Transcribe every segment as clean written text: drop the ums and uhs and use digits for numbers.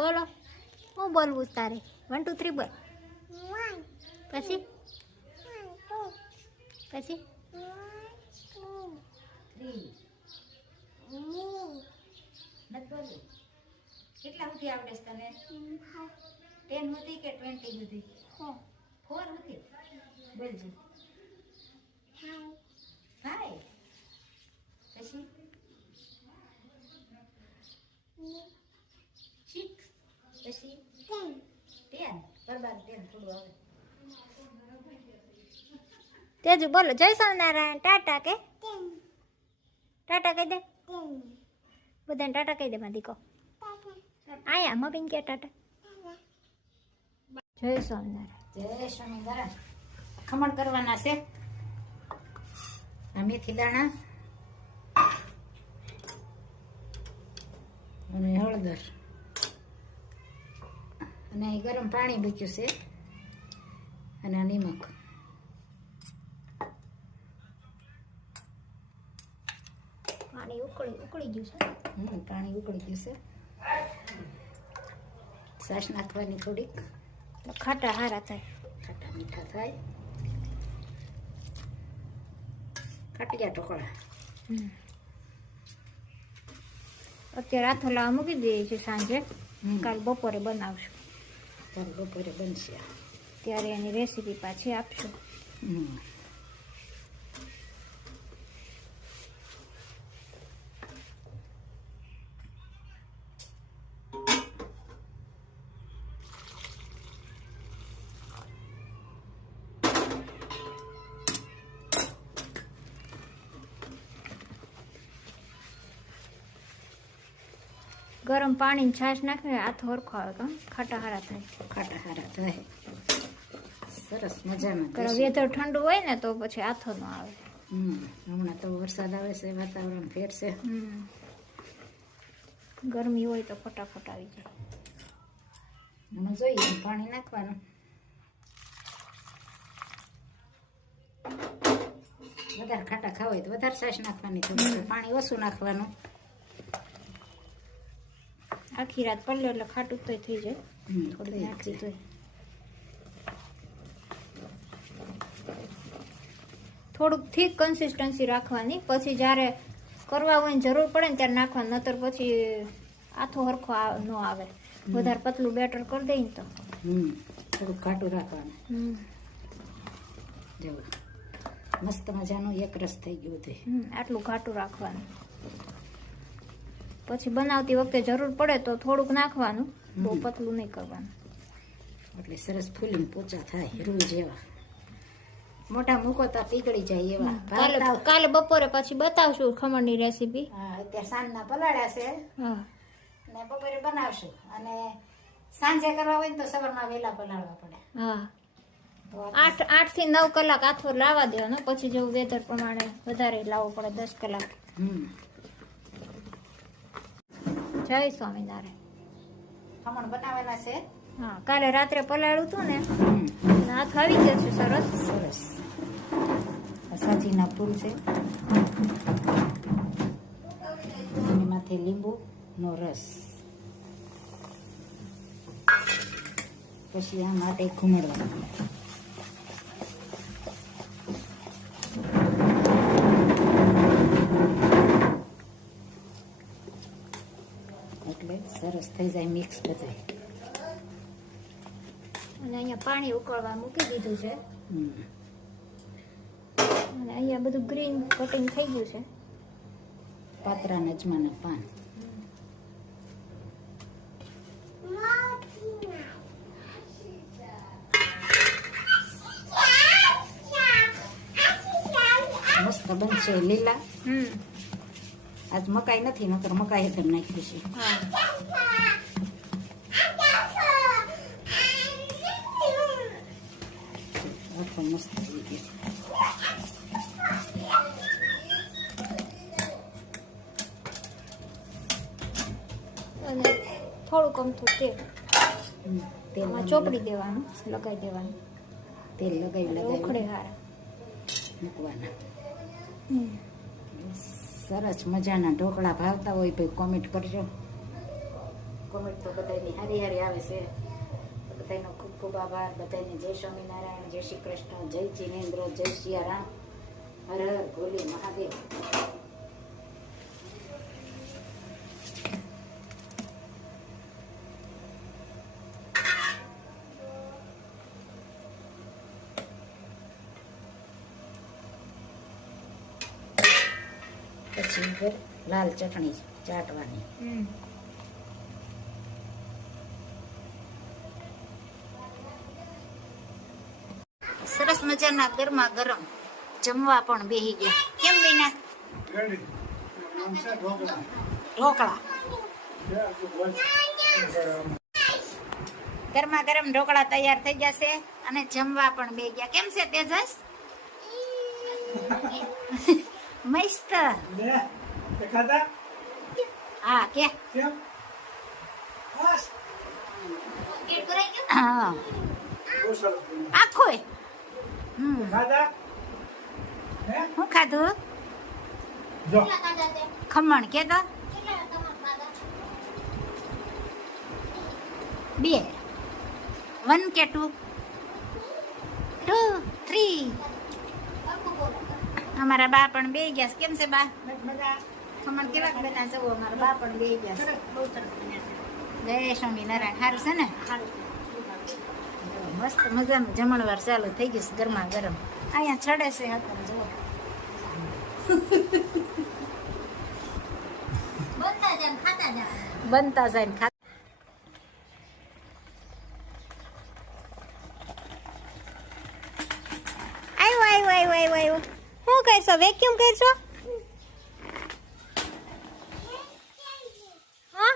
બોલો હું બોલવું તારે 1 2 3 બોલ પછી પછી 3 કેટલા સુધી આવડે છે તને 10 સુધી કે 20 સુધી 4 સુધી બોલજો હાય પછી 6 પછી 10 બરાબર 10 થોડું આવે તેજુ બોલો જય સ્વામિનારાયણ ટાટા કે ટાટા કહી દે બધાને ટાટા કહી દે માં દીકો આયા મમ્મી કે ટાટા જય સ્વામિનારાયણ ખમણ કરવાના છે આ મેથી દાણા અને હળદર અને અહીં ગરમ પાણી મૂક્યું છે અને આ નિમક પાણી ઉકળી ગયું છે પાણી ઉકળી ગયું છે છાશ નાખવાની થોડીક ખાટા હારા થાય ખાટા મીઠા થાય કાટિયા ઢોકળા અત્યારે આથો લાવા મૂકી દઈએ છીએ સાંજે કાલ બપોરે બનાવશું કાલ બપોરે બનશે ત્યારે એની રેસીપી પાછી આપશું ગરમ પાણી છાશ નાખે આથો હરખો આવે કામ ખાટા હારા થાય સરસ મજાના વેધર ઠંડુ હોય ને તો પછી આથો ન આવે હમણાં તો વરસાદ આવે છે વાતાવરણ ફેરશે ગરમી હોય તો ફટાફટ આવી જાય એમાં જોઈએ પાણી નાખવાનું વધારે ખાટા ખાવા હોય તો વધારે છાશ નાખવાની થોડું પાણી ઓછું નાખવાનું આખી રાત પડ્યો એટલે ખાટું તોય થઈ જાય થોડું નાખી તોય થોડુંક થીક કન્સિસ્ટન્સી રાખવાની પછી જ્યારે કરવા હોય જરૂર પડે ને ત્યારે નાખવાનું નતર પછી આથો હરખો ન આવે વધારે પતલું બેટર કરી દઈ ને તો થોડુંક ખાટું રાખવાનું જેવું મસ્ત મજાનું એક રસ થઈ ગયું તે આટલું ઘાટું રાખવાનું પછી બનાવતી વખતે જરૂર પડે તો થોડુંક નાખવાનું બહુ પતલું નહીં કરવાનું એટલે સરસ ફૂલીને પોચા થાય રૂઈ જેવા મોટા મૂકો તો પીગળી જાય એવા કાલે બપોરે પછી બતાવશું ખમણની રેસીપી અત્યારે સાંજના પલાળ્યા છે ને બપોરે બનાવશું અને સાંજે કરવા હોય ને તો સવારમાં વહેલા પલાળવા પડે 8 થી 9 કલાક આથો લાવવા દેવાનો પછી જેવું વેધર પ્રમાણે વધારે લાવવો પડે 10 કલાક જય સ્વામિનારાયણ ખમણ બનાવેલા છે હા કાલે રાત્રે પલાળ્યું હતું ને હાથ આવી ગયો છે સરસ સરસ સાજીના ફૂલ છે એમાંથી લીંબુનો રસ પછી આ માટે ઘૂમડવાનું એટલે સરસ થઈ જાય મિક્સ બધાય અને અહીંયા પાણી ઉકળવા મૂકી દીધું છે અને અહીંયા બધું ગ્રીન કટિંગ થઈ ગયું છે પાતરા નજમાના પાન મસ્ત બનશે લીલા આજ મકાઈ નથી નકર મકાઈ કરી નાખ્યું છે મસ્ત થઈ ગયું અને થોડુંક અમથું તેલમાં ચોપડી દેવાનું લગાવી દેવાનું તેલ લગાવી ઉખડે હારા મૂકવાના સરસ મજાના ઢોકળા ભાવતા હોય ભાઈ કોમેન્ટ કરજો કોમેન્ટ તો બધાની હારી હારી આવે છે. બધાનો ખૂબ ખૂબ આભાર. બધાને જય સ્વામિનારાયણ, જય શ્રી કૃષ્ણ, જય જીનેન્દ્ર, જય સિયારામ, હર હર ભોલે મહાદેવ. પછી ફેર લાલ ચટણી ચાટવાની. સરસ મજાના ગરમા ગરમ જમવા પણ બેહી ગયા. કેમ બેના? ઢોકળા, ગરમા ગરમ ઢોકળા તૈયાર થઈ જશે અને જમવા પણ બે ગયા. કેમ છે તેજસ? મસ્ત. હા કે હા આખો હું ખાધું? ખમણ કે તો 2 1 કે 2 3. અમારા બા પણ બે ગયા. કેમ છે બા? ખમણ કેવા બના જવો. અમારા બા પણ બે ગયા. જય સ્વામિનારાયણ. સારું છે ને? મસ્ત મજાનું જમણવાર ચાલુ થઈ ગયું. ગરમા ગરમ અહીંયા ચડે છે. અત્યારે જુઓ બનતા જાય ને ખાતા. આવ્યો. શું કરશો? વેક્યુમ કરશો? હા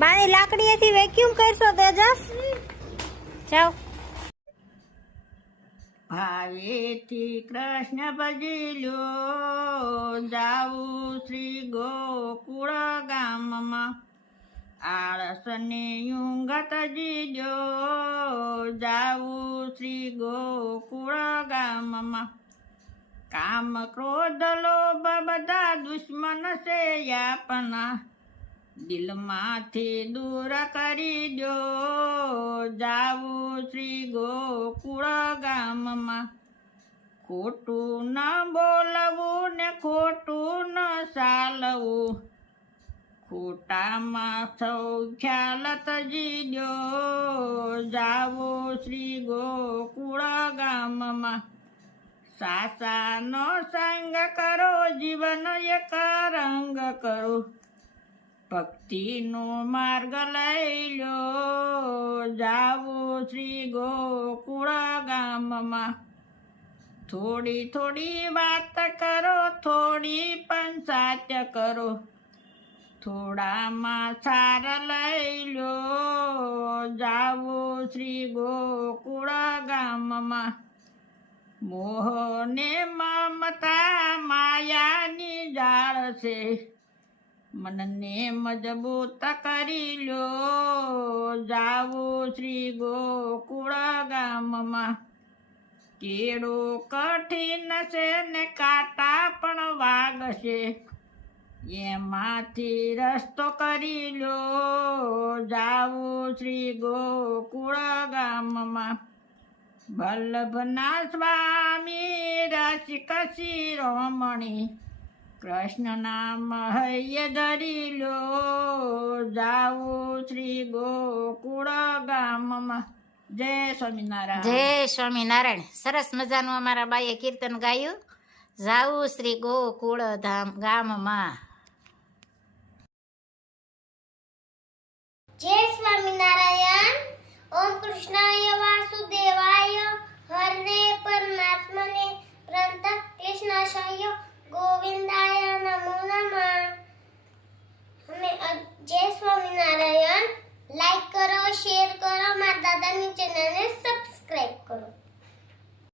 બાની લાકડીએથી વેક્યુમ કરશો તેજસ? જાઓ. ભાવેથી કૃષ્ણ ભજી લ્યો, જાવું શ્રી ગોકુળ ગામમાં. આળસને યુંગત જીજો, જાવું શ્રી ગોકુળ ગામમાં. કામ ક્રોધ લોભ બધા દુશ્મન છે આપના, દિલમાંથી દૂર કરી દો, જાવું શ્રી ગોકુળ ગામમાં. ખોટું ન બોલવું ને ખોટું ન ચાલવું, ખોટામાં સૌ ખ્યાલ તજી દો, જાવું શ્રી ગોકુળ ગામમાં. સાસાનો સંગ કરો, જીવન એક રંગ કરો, ભક્તિનો માર્ગ લઈ લો, જાવું શ્રી ગોકુળ ગામમાં. થોડી થોડી વાત કરો, થોડી પંચાયત કરો, થોડામાં સાર લઈ લો, જાવું શ્રી ગોકુળ ગામમાં. મોહને મમતા માયાની જાળ છે, મનને મજબૂત કરી લો, જાવું શ્રી ગોકુળ ગામમાં. કેળો કઠિન છે ને કાંટા પણ વાગશે, એમાંથી રસ્તો કરી લો, જાવું શ્રી ગોકુળ ગામમાં. વલ્લભના સ્વામી રસિક શિરોમણી, કૃષ્ણ નામ હૈયે ધરી લો, જાવું શ્રી ગોકુળ ગામમાં. જય સ્વામિનારાયણ. જય સ્વામિનારાયણ. સરસ મજાનું અમારા બાઈએ કીર્તન ગાયું. જાવું શ્રી ગોકુળ ધામ ગામમાં. જય સ્વામિનારાયણ. ઓમ કૃષ્ણાય વાસુદેવાય હરે પરમાત્મને પ્रणत कृष्णाशय गोविंदाय नमो नमः. हमें जय स्वामीनारायण लाइक